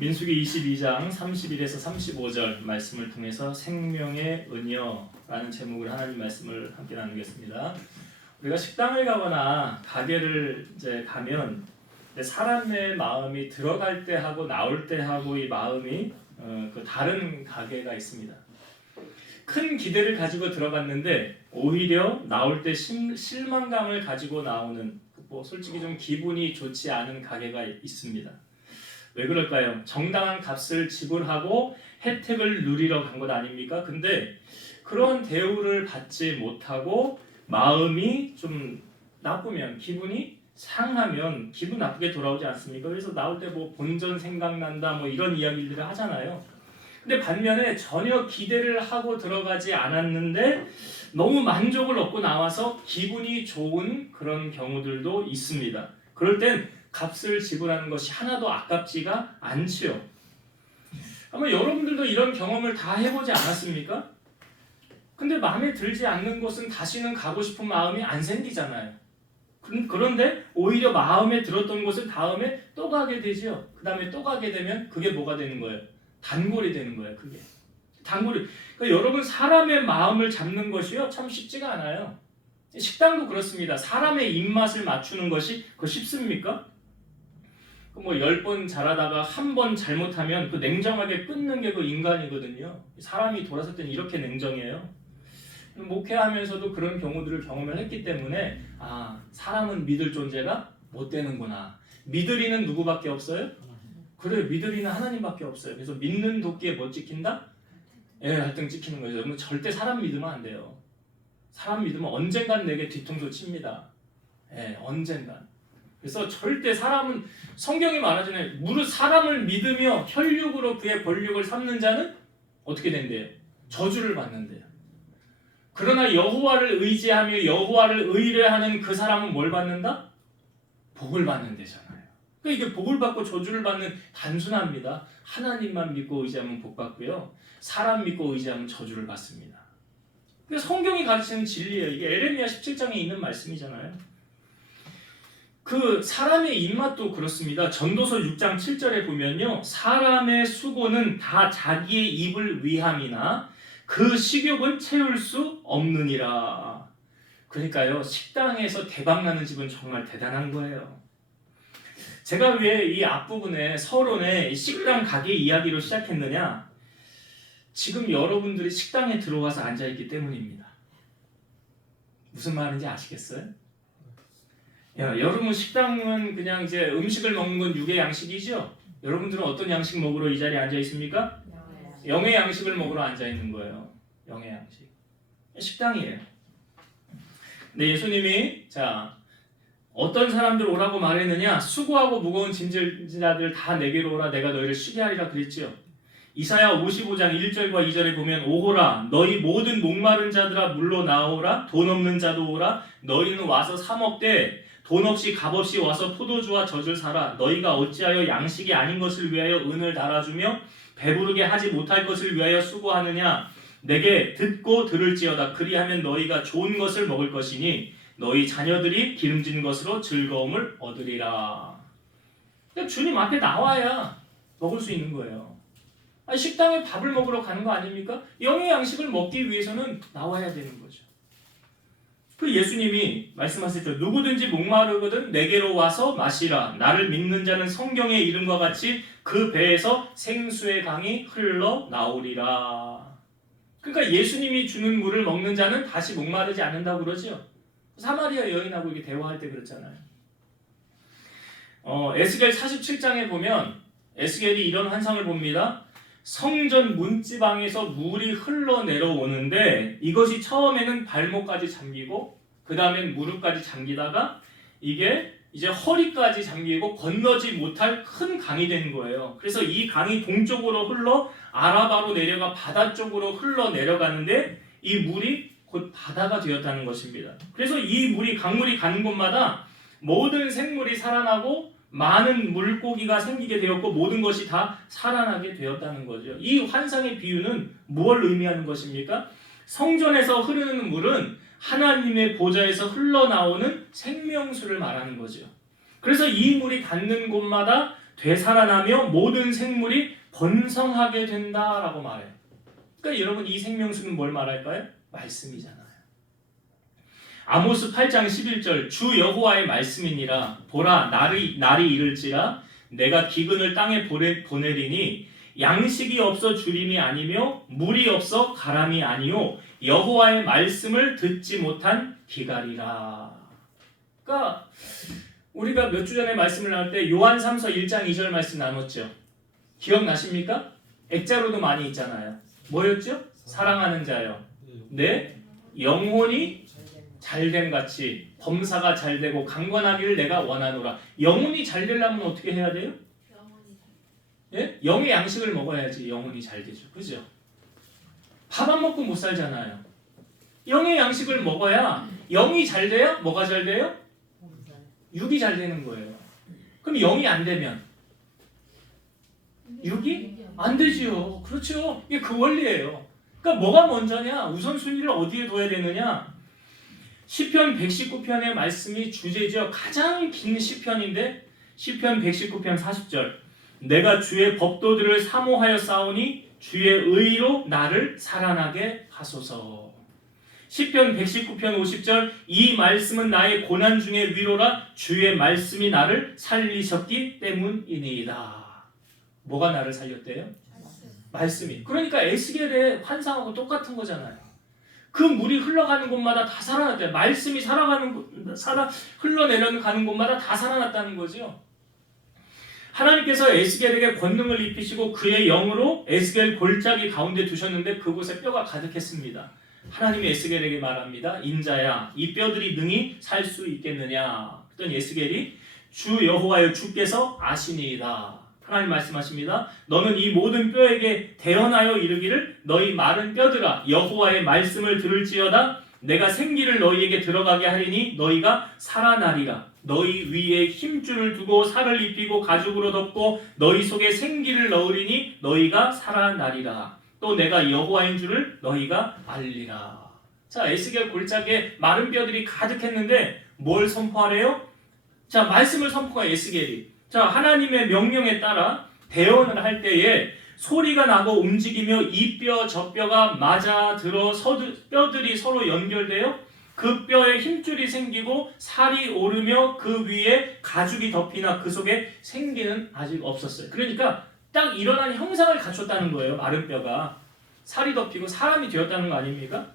민수기 22장 31에서 35절 말씀을 통해서 생명의 은여라는 제목으로 하나님 말씀을 함께 나누겠습니다. 우리가 식당을 가거나 가게를 이제 가면 사람의 마음이 들어갈 때 하고 나올 때 하고 이 마음이 그 다른 가게가 있습니다. 큰 기대를 가지고 들어갔는데 오히려 나올 때 실망감을 가지고 나오는 솔직히 좀 기분이 좋지 않은 가게가 있습니다. 왜 그럴까요? 정당한 값을 지불하고 혜택을 누리러 간 것 아닙니까? 근데 그런 대우를 받지 못하고 마음이 좀 나쁘면, 기분이 상하면 기분 나쁘게 돌아오지 않습니까? 그래서 나올 때 뭐 본전 생각난다 뭐 이런 이야기들을 하잖아요. 근데 반면에 전혀 기대를 하고 들어가지 않았는데 너무 만족을 얻고 나와서 기분이 좋은 그런 경우들도 있습니다. 그럴 땐 값을 지불하는 것이 하나도 아깝지가 않지요. 아마 여러분들도 이런 경험을 다 해보지 않았습니까? 근데 마음에 들지 않는 곳은 다시는 가고 싶은 마음이 안 생기잖아요. 그런데 오히려 마음에 들었던 곳은 다음에 또 가게 되죠. 그 다음에 또 가게 되면 그게 뭐가 되는 거예요? 단골이 되는 거예요. 그게 단골이. 그러니까 여러분, 사람의 마음을 잡는 것이요 참 쉽지가 않아요. 식당도 그렇습니다. 사람의 입맛을 맞추는 것이 쉽습니까? 뭐 10번 잘하다가 한 번 잘못하면 그 냉정하게 끊는 게 그 인간이거든요. 사람이 돌아설 때는 이렇게 냉정해요. 목회하면서도 그런 경우들을 경험을 했기 때문에 사람은 믿을 존재가 못 되는구나. 믿으리는 누구밖에 없어요? 그래, 믿으리는 하나님밖에 없어요. 그래서 믿는 도끼에 뭐 찍힌다? 갈등 찍히는 거죠. 그러면 절대 사람 믿으면 안 돼요. 사람 믿으면 언젠간 내게 뒤통수 칩니다. 언젠간. 그래서 절대 사람은, 성경이 말하잖아요. 무릇 사람을 믿으며 혈육으로 그의 권력을 삼는 자는 어떻게 된대요? 저주를 받는데요. 그러나 여호와를 의지하며 여호와를 의뢰하는 그 사람은 뭘 받는다? 복을 받는 데잖아요. 그러니까 이게 복을 받고 저주를 받는 단순합니다. 하나님만 믿고 의지하면 복 받고요, 사람 믿고 의지하면 저주를 받습니다. 그러니까 성경이 가르치는 진리예요. 이게 에레미야 17장에 있는 말씀이잖아요. 그 사람의 입맛도 그렇습니다. 전도서 6장 7절에 보면요, 사람의 수고는 다 자기의 입을 위함이나 그 식욕은 채울 수 없느니라. 그러니까요, 식당에서 대박나는 집은 정말 대단한 거예요. 제가 왜 이 앞부분에 서론에 식당 가게 이야기로 시작했느냐? 지금 여러분들이 식당에 들어와서 앉아있기 때문입니다. 무슨 말인지 아시겠어요? 여러분, 식당은 그냥 이제 음식을 먹는 건 육의 양식이죠? 여러분들은 어떤 양식 먹으러 이 자리에 앉아 있습니까? 영의 양식을 먹으러 앉아 있는 거예요. 영의 양식. 식당이에요. 근데 예수님이 어떤 사람들 오라고 말했느냐? 수고하고 무거운 짐질 자들 다 내게로 오라, 내가 너희를 쉬게 하리라 그랬지요. 이사야 55장 1절과 2절에 보면, 오호라 너희 모든 목마른 자들아 물로 나오라, 돈 없는 자도 오라, 너희는 와서 사 먹되 돈 없이 값 없이 와서 포도주와 젖을 사라. 너희가 어찌하여 양식이 아닌 것을 위하여 은을 달아주며 배부르게 하지 못할 것을 위하여 수고하느냐? 내게 듣고 들을지어다. 그리하면 너희가 좋은 것을 먹을 것이니 너희 자녀들이 기름진 것으로 즐거움을 얻으리라. 그러니까 주님 앞에 나와야 먹을 수 있는 거예요. 식당에 밥을 먹으러 가는 거 아닙니까? 영의 양식을 먹기 위해서는 나와야 되는 거죠. 그 예수님이 말씀하실 때 누구든지 목마르거든 내게로 와서 마시라. 나를 믿는 자는 성경의 이름과 같이 그 배에서 생수의 강이 흘러나오리라. 그러니까 예수님이 주는 물을 먹는 자는 다시 목마르지 않는다고 그러죠. 사마리아 여인하고 이렇게 대화할 때 그렇잖아요. 에스겔 47장에 보면 에스겔이 이런 환상을 봅니다. 성전 문지방에서 물이 흘러내려오는데 이것이 처음에는 발목까지 잠기고 그 다음엔 무릎까지 잠기다가 이게 이제 허리까지 잠기고 건너지 못할 큰 강이 된 거예요. 그래서 이 강이 동쪽으로 흘러 아라바로 내려가 바다 쪽으로 흘러내려가는데 이 물이 곧 바다가 되었다는 것입니다. 그래서 이 물이, 강물이 가는 곳마다 모든 생물이 살아나고 많은 물고기가 생기게 되었고 모든 것이 다 살아나게 되었다는 거죠. 이 환상의 비유는 무엇을 의미하는 것입니까? 성전에서 흐르는 물은 하나님의 보좌에서 흘러나오는 생명수를 말하는 거죠. 그래서 이 물이 닿는 곳마다 되살아나며 모든 생물이 번성하게 된다라고 말해요. 그러니까 여러분 이 생명수는 뭘 말할까요? 말씀이잖아요. 아모스 8장 11절 주 여호와의 말씀이니라 보라 날이 이를지라 내가 기근을 땅에 보내리니 양식이 없어 주림이 아니며 물이 없어 가람이 아니요 여호와의 말씀을 듣지 못한 기갈이라. 그러니까 우리가 몇 주 전에 말씀을 나눌 때 요한 3서 1장 2절 말씀 나눴죠. 기억나십니까? 액자로도 많이 있잖아요. 뭐였죠? 사랑하는 자요. 내 영혼이 잘됨 같이 범사가 잘되고 강건하기를 내가 원하노라. 영혼이 잘되려면 어떻게 해야 돼요? 예? 영의 양식을 먹어야지 영혼이 잘되죠. 그죠? 밥 안 먹고 못 살잖아요. 영의 양식을 먹어야 영이 잘돼야 뭐가 잘돼요? 육이 잘되는 거예요. 그럼 영이 안 되면 육이 안 되지요. 그렇죠. 이게 그 원리예요. 그러니까 뭐가 먼저냐? 우선순위를 어디에 둬야 되느냐? 시편 119편의 말씀이 주제죠. 가장 긴 시편인데 시편 119편 40절 내가 주의 법도들을 사모하여 싸우니 주의 의로 나를 살아나게 하소서. 시편 119편 50절 이 말씀은 나의 고난 중의 위로라 주의 말씀이 나를 살리셨기 때문이니이다. 뭐가 나를 살렸대요? 말씀이. 그러니까 에스겔의 환상하고 똑같은 거잖아요. 그 물이 흘러가는 곳마다 다 살아났대요. 말씀이 흘러내려가는 곳마다 다 살아났다는 거죠. 하나님께서 에스겔에게 권능을 입히시고 그의 영으로 에스겔 골짜기 가운데 두셨는데 그곳에 뼈가 가득했습니다. 하나님이 에스겔에게 말합니다. 인자야 이 뼈들이 능히 살 수 있겠느냐. 그랬더니 에스겔이 주 여호와여 주께서 아시니이다. 하나님 말씀하십니다. 너는 이 모든 뼈에게 대언하여 이르기를 너희 마른 뼈들아 여호와의 말씀을 들을지어다 내가 생기를 너희에게 들어가게 하리니 너희가 살아나리라. 너희 위에 힘줄을 두고 살을 입히고 가죽으로 덮고 너희 속에 생기를 넣으리니 너희가 살아나리라. 또 내가 여호와인 줄을 너희가 알리라. 자, 에스겔 골짜기에 마른 뼈들이 가득했는데 뭘 선포하래요? 자, 말씀을 선포한 에스겔이. 자, 하나님의 명령에 따라 대언을 할 때에 소리가 나고 움직이며 이 뼈 저 뼈가 맞아 들어 뼈들이 서로 연결되어 그 뼈에 힘줄이 생기고 살이 오르며 그 위에 가죽이 덮이나 그 속에 생기는 아직 없었어요. 그러니까 딱 일어난 형상을 갖췄다는 거예요. 마른 뼈가 살이 덮이고 사람이 되었다는 거 아닙니까?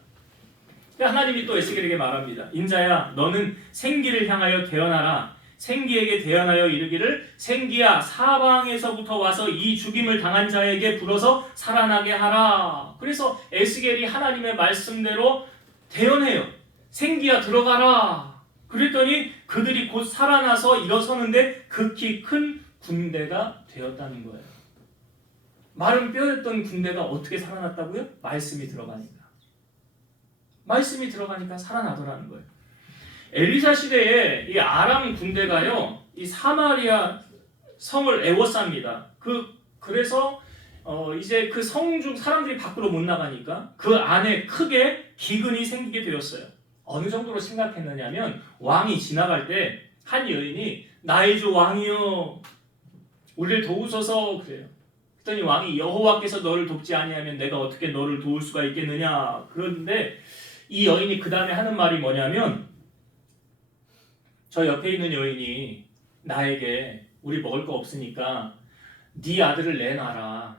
하나님이 또 에스겔에게 말합니다. 인자야 너는 생기를 향하여 대언하라. 생기에게 대언하여 이르기를 생기야 사방에서부터 와서 이 죽임을 당한 자에게 불어서 살아나게 하라. 그래서 에스겔이 하나님의 말씀대로 대언해요. 생기야 들어가라. 그랬더니 그들이 곧 살아나서 일어서는데 극히 큰 군대가 되었다는 거예요. 마른 뼈였던 군대가 어떻게 살아났다고요? 말씀이 들어가니까. 말씀이 들어가니까 살아나더라는 거예요. 엘리사 시대에 이 아람 군대가요, 이 사마리아 성을 에워쌉니다. 그래서 이제 그 성 중 사람들이 밖으로 못 나가니까 그 안에 크게 기근이 생기게 되었어요. 어느 정도로 심각했느냐면 왕이 지나갈 때 한 여인이 나의 주 왕이여 우리를 도우소서 그래요. 그랬더니 왕이 여호와께서 너를 돕지 아니하면 내가 어떻게 너를 도울 수가 있겠느냐. 그런데 이 여인이 그 다음에 하는 말이 뭐냐면 저 옆에 있는 여인이 나에게 우리 먹을 거 없으니까 네 아들을 내놔라.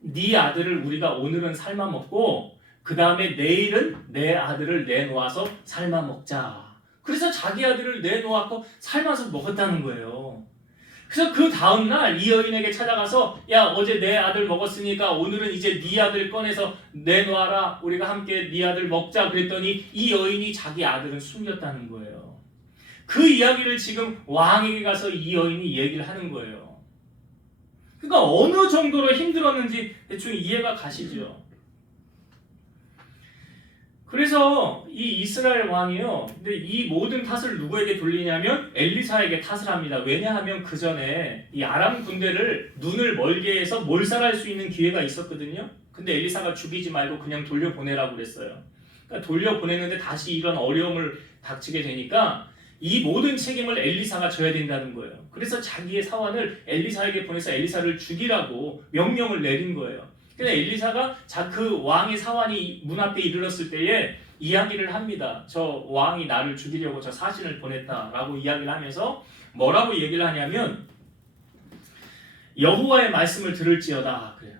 네 아들을 우리가 오늘은 삶아 먹고 그 다음에 내일은 내 아들을 내놓아서 삶아 먹자. 그래서 자기 아들을 내놓았고 삶아서 먹었다는 거예요. 그래서 그 다음날 이 여인에게 찾아가서 야 어제 내 아들 먹었으니까 오늘은 이제 네 아들 꺼내서 내놔라. 우리가 함께 네 아들 먹자. 그랬더니 이 여인이 자기 아들은 숨겼다는 거예요. 그 이야기를 지금 왕에게 가서 이 여인이 얘기를 하는 거예요. 그러니까 어느 정도로 힘들었는지 대충 이해가 가시죠. 그래서 이 이스라엘 왕이요, 근데 이 모든 탓을 누구에게 돌리냐면 엘리사에게 탓을 합니다. 왜냐하면 그 전에 이 아람 군대를 눈을 멀게 해서 몰살할 수 있는 기회가 있었거든요. 근데 엘리사가 죽이지 말고 그냥 돌려보내라고 그랬어요. 그러니까 돌려보냈는데 다시 이런 어려움을 닥치게 되니까 이 모든 책임을 엘리사가 져야 된다는 거예요. 그래서 자기의 사환을 엘리사에게 보내서 엘리사를 죽이라고 명령을 내린 거예요. 근데 엘리사가 그 왕의 사환이 문 앞에 이르렀을 때에 이야기를 합니다. 저 왕이 나를 죽이려고 저 사신을 보냈다라고 이야기를 하면서 뭐라고 얘기를 하냐면 여호와의 말씀을 들을지어다 그래요.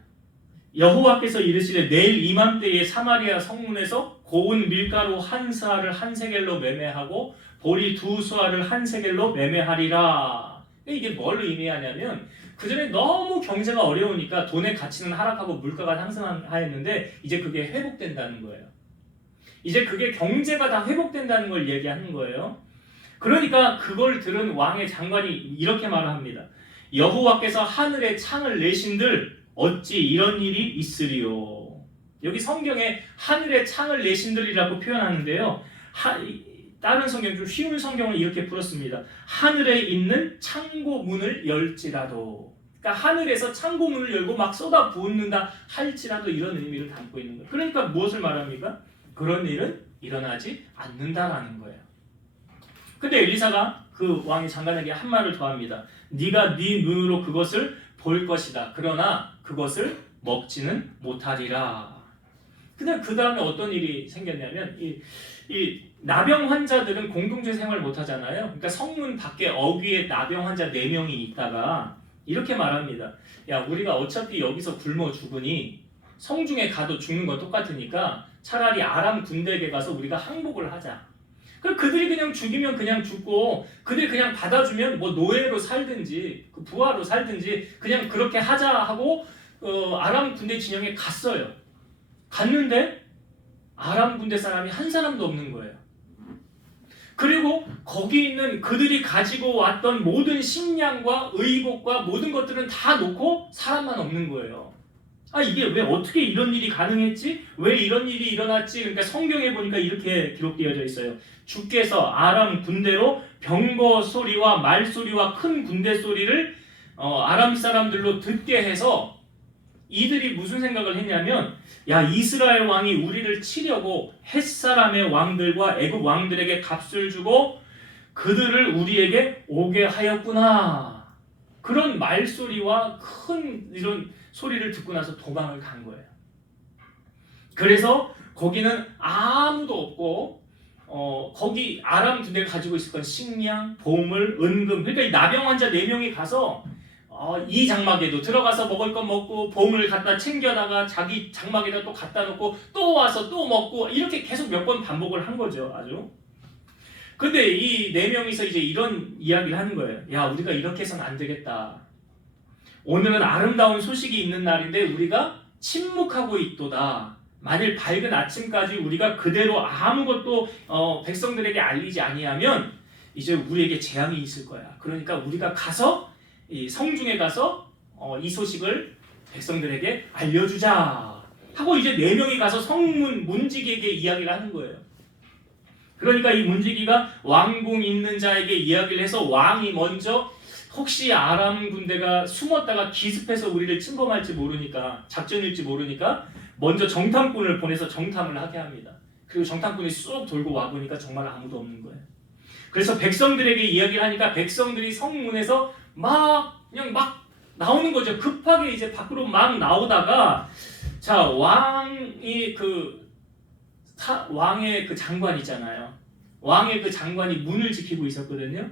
여호와께서 이르시되 내일 이맘때에 사마리아 성문에서 고운 밀가루 한 스아를 한 세겔로 매매하고 보리 두 스아를 한 세겔로 매매하리라. 이게 뭘 의미하냐면 그 전에 너무 경제가 어려우니까 돈의 가치는 하락하고 물가가 상승하였는데 이제 그게 회복된다는 거예요. 이제 그게 경제가 다 회복된다는 걸 얘기하는 거예요. 그러니까 그걸 들은 왕의 장관이 이렇게 말을 합니다. 여호와께서 하늘에 창을 내신들 어찌 이런 일이 있으리요. 여기 성경에 하늘에 창을 내신들이라고 표현하는데요. 다른 성경 좀 쉬운 성경을 이렇게 풀었습니다. 하늘에 있는 창고 문을 열지라도. 그러니까 하늘에서 창고 문을 열고 막 쏟아 부은다 할지라도 이런 의미를 담고 있는 거예요. 그러니까 무엇을 말합니까? 그런 일은 일어나지 않는다라는 거예요. 근데 엘리사가 그 왕의 장관에게 한 말을 더 합니다. 네가 네 눈으로 그것을 볼 것이다. 그러나 그것을 먹지는 못하리라. 근데 그 다음에 어떤 일이 생겼냐면 이 나병 환자들은 공동체 생활 못하잖아요. 그러니까 성문 밖에 어귀에 나병 환자 4명이 있다가 이렇게 말합니다. 야, 우리가 어차피 여기서 굶어 죽으니 성중에 가도 죽는 건 똑같으니까 차라리 아람 군대에게 가서 우리가 항복을 하자. 그럼 그들이 그냥 죽이면 그냥 죽고 그들이 그냥 받아주면 뭐 노예로 살든지 부하로 살든지 그냥 그렇게 하자 하고 아람 군대 진영에 갔어요. 갔는데 아람 군대 사람이 한 사람도 없는 거예요. 그리고 거기 있는 그들이 가지고 왔던 모든 식량과 의복과 모든 것들은 다 놓고 사람만 없는 거예요. 아, 이게 왜 어떻게 이런 일이 가능했지? 왜 이런 일이 일어났지? 그러니까 성경에 보니까 이렇게 기록되어져 있어요. 주께서 아람 군대로 병거 소리와 말 소리와 큰 군대 소리를 아람 사람들로 듣게 해서 이들이 무슨 생각을 했냐면 야, 이스라엘 왕이 우리를 치려고 헷사람의 왕들과 애굽 왕들에게 값을 주고 그들을 우리에게 오게 하였구나. 그런 말소리와 큰 이런 소리를 듣고 나서 도망을 간 거예요. 그래서 거기는 아무도 없고 거기 아람 군대가 가지고 있을 건 식량, 보물, 은금. 그러니까 이 나병 환자 4명이 가서 이 장막에도 들어가서 먹을 건 먹고 보물 갖다 챙겨다가 자기 장막에다 또 갖다 놓고 또 와서 또 먹고 이렇게 계속 몇 번 반복을 한 거죠. 아주. 근데 이 4명이서 이제 이런 이야기를 하는 거예요. 야, 우리가 이렇게 해서는 안 되겠다. 오늘은 아름다운 소식이 있는 날인데 우리가 침묵하고 있도다. 만일 밝은 아침까지 우리가 그대로 아무것도 백성들에게 알리지 아니하면 이제 우리에게 재앙이 있을 거야. 그러니까 우리가 가서 이 성중에 가서 이 소식을 백성들에게 알려주자 하고 이제 4명이 가서 성문 문지기에게 이야기를 하는 거예요. 그러니까 이 문지기가 왕궁 있는 자에게 이야기를 해서 왕이 먼저 혹시 아람 군대가 숨었다가 기습해서 우리를 침범할지 모르니까 작전일지 모르니까 먼저 정탐꾼을 보내서 정탐을 하게 합니다. 그리고 정탐꾼이 쏙 돌고 와보니까 정말 아무도 없는 거예요. 그래서 백성들에게 이야기를 하니까 백성들이 성문에서 그냥 막 나오는 거죠. 급하게 이제 밖으로 막 나오다가 자, 왕의 그 장관 있잖아요. 왕의 그 장관이 문을 지키고 있었거든요.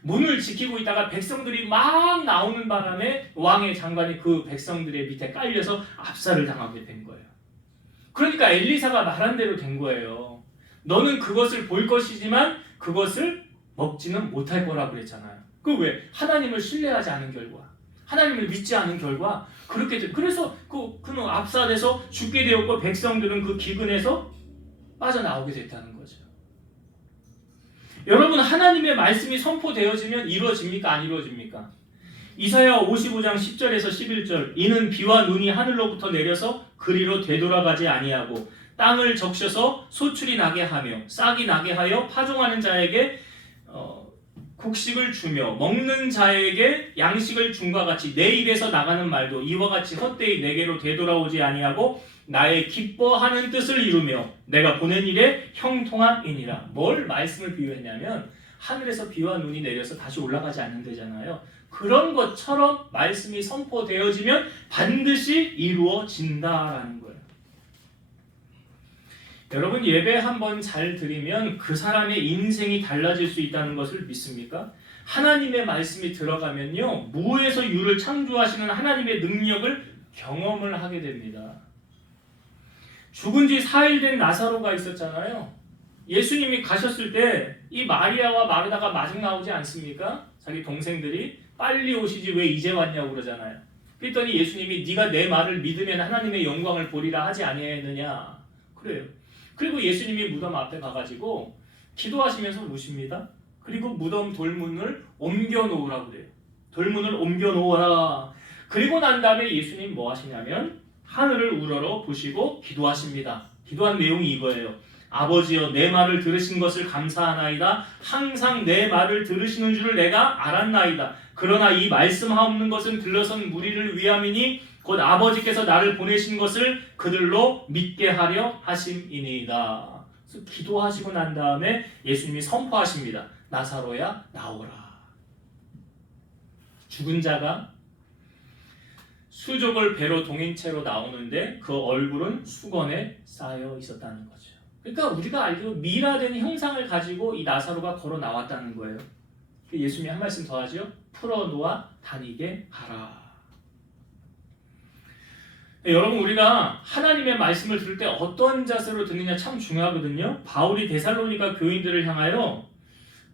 문을 지키고 있다가 백성들이 막 나오는 바람에 왕의 장관이 그 백성들의 밑에 깔려서 압살을 당하게 된 거예요. 그러니까 엘리사가 말한 대로 된 거예요. 너는 그것을 볼 것이지만 그것을 먹지는 못할 거라고 그랬잖아요. 그 왜? 하나님을 신뢰하지 않은 결과, 하나님을 믿지 않은 결과 그렇게 돼. 그래서 그는 압살해서 죽게 되었고 백성들은 그 기근에서 빠져나오게 됐다는 거죠. 여러분, 하나님의 말씀이 선포되어지면 이루어집니까? 안 이루어집니까? 이사야 55장 10절에서 11절 이는 비와 눈이 하늘로부터 내려서 그리로 되돌아가지 아니하고 땅을 적셔서 소출이 나게 하며 싹이 나게 하여 파종하는 자에게 곡식을 주며 먹는 자에게 양식을 줌과 같이 내 입에서 나가는 말도 이와 같이 헛되이 내게로 되돌아오지 아니하고 나의 기뻐하는 뜻을 이루며 내가 보낸 일에 형통함이니라. 뭘 말씀을 비유했냐면 하늘에서 비와 눈이 내려서 다시 올라가지 않는다잖아요. 그런 것처럼 말씀이 선포되어지면 반드시 이루어진다라는 거예요. 여러분, 예배 한번 잘 드리면 그 사람의 인생이 달라질 수 있다는 것을 믿습니까? 하나님의 말씀이 들어가면요, 무에서 유를 창조하시는 하나님의 능력을 경험을 하게 됩니다. 죽은 지 4일 된 나사로가 있었잖아요. 예수님이 가셨을 때 이 마리아와 마르다가 마중 나오지 않습니까? 자기 동생들이 빨리 오시지 왜 이제 왔냐고 그러잖아요. 그랬더니 예수님이 네가 내 말을 믿으면 하나님의 영광을 보리라 하지 아니했느냐 그래요. 그리고 예수님이 무덤 앞에 가가지고 기도하시면서 묻습니다. 그리고 무덤 돌문을 옮겨 놓으라고 그래요. 돌문을 옮겨 놓으라. 그리고 난 다음에 예수님 뭐 하시냐면 하늘을 우러러 보시고 기도하십니다. 기도한 내용이 이거예요. 아버지여, 내 말을 들으신 것을 감사하나이다. 항상 내 말을 들으시는 줄을 내가 알았나이다. 그러나 이 말씀하옵는 것은 들러선 무리를 위함이니 곧 아버지께서 나를 보내신 것을 그들로 믿게 하려 하심이니이다. 그래서 기도하시고 난 다음에 예수님이 선포하십니다. 나사로야 나오라. 죽은 자가 수족을 배로 동인 채로 나오는데 그 얼굴은 수건에 쌓여 있었다는 거죠. 그러니까 우리가 알기로 미라된 형상을 가지고 이 나사로가 걸어 나왔다는 거예요. 예수님이 한 말씀 더 하죠. 풀어놓아 다니게 하라. 여러분, 우리가 하나님의 말씀을 들을 때 어떤 자세로 듣느냐 참 중요하거든요. 바울이 데살로니가 교인들을 향하여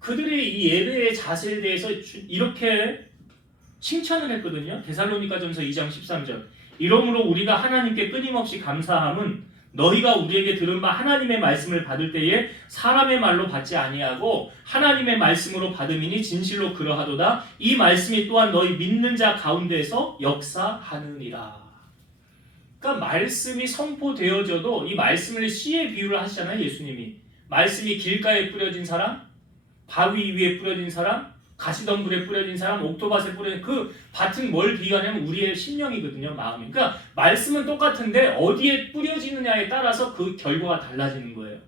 그들의 이 예배의 자세에 대해서 이렇게 칭찬을 했거든요. 데살로니가전서 2장 13절. 이러므로 우리가 하나님께 끊임없이 감사함은 너희가 우리에게 들은 바 하나님의 말씀을 받을 때에 사람의 말로 받지 아니하고 하나님의 말씀으로 받음이니 진실로 그러하도다. 이 말씀이 또한 너희 믿는 자 가운데서 역사하느니라. 그러니까 말씀이 선포되어져도 이 말씀을 씨의 비유를 하시잖아요. 예수님이. 말씀이 길가에 뿌려진 사람, 바위 위에 뿌려진 사람, 가시덤불에 뿌려진 사람, 옥토밭에 뿌려진 그 밭은 뭘 비유하냐면 우리의 심령이거든요. 마음이. 그러니까 말씀은 똑같은데 어디에 뿌려지느냐에 따라서 그 결과가 달라지는 거예요.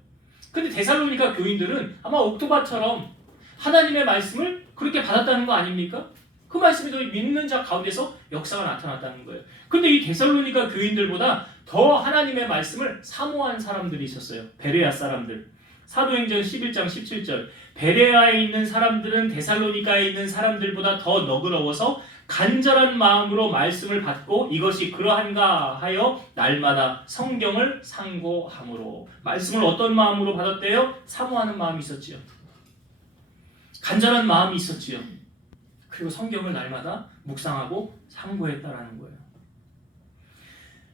근데 데살로니가 교인들은 아마 옥토밭처럼 하나님의 말씀을 그렇게 받았다는 거 아닙니까? 그 말씀이 너희 믿는 자 가운데서 역사가 나타났다는 거예요. 근데 이 데살로니가 교인들보다 더 하나님의 말씀을 사모한 사람들이 있었어요. 베레아 사람들. 사도행전 11장 17절. 베레아에 있는 사람들은 데살로니가에 있는 사람들보다 더 너그러워서 간절한 마음으로 말씀을 받고 이것이 그러한가 하여 날마다 성경을 상고함으로. 말씀을 어떤 마음으로 받았대요? 사모하는 마음이 있었지요. 간절한 마음이 있었지요. 그리고 성경을 날마다 묵상하고 상고했다라는 거예요.